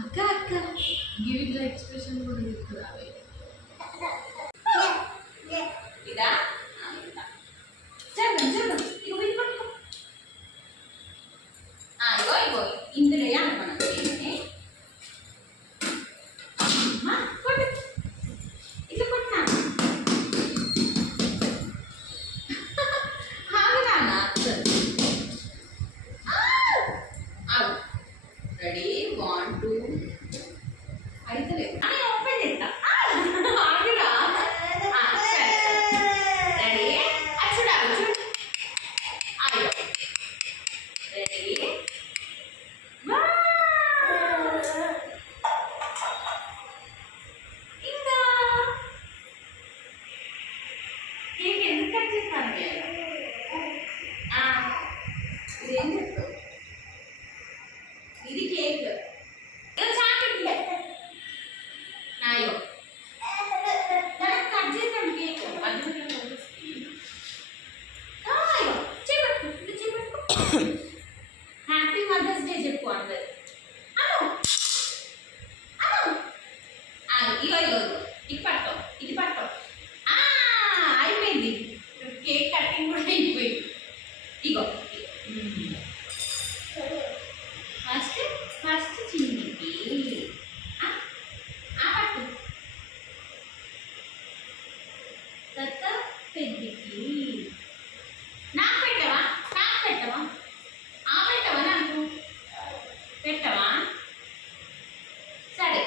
అక్క అక్క give it the expression కూడా చెప్తురావే ఇదా చెప్పండి చెప్పండి ఇగో ఇది పట్టుకో ఇగో ఇగో ఇందులో వేయాలి మనం ఏమని కొట్టు ఇట్లా కొట్టినా ఆగురానా ఆగు రెడీ 1 2 అయితే ఓపెన్ చేస్తా ఆగురా రెడీ చూడాలి చూడు ఆగు రెడీ ఇంకా కేక్ ఎందుకు కట్ చేస్తాను ఇదేం చెప్తావు ఇది కేక్ చాక్లెట్ నాయో కట్ చేస్తాను కేక్ హ్యాపీ మదర్స్ డే చెప్పు అందరు ఇగో ఇగో ఇది పట్టుకో ఇది పట్టుకో అయిపోయింది కేక్ కటింగ్ కూడా అయిపోయింది ఇగో ఫస్ట్ ఫస్ట్ చిన్నకి పట్టు తర్వాత పెద్దకి నాకు పెట్టవా పెట్టవా నాకు పెట్టవా సరే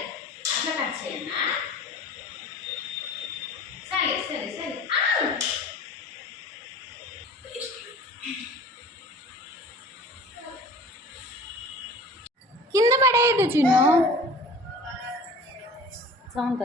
అట్లా కట్ చేయనా సరే సరే సరే కింద పడేయద్దు చిన్న సౌండ్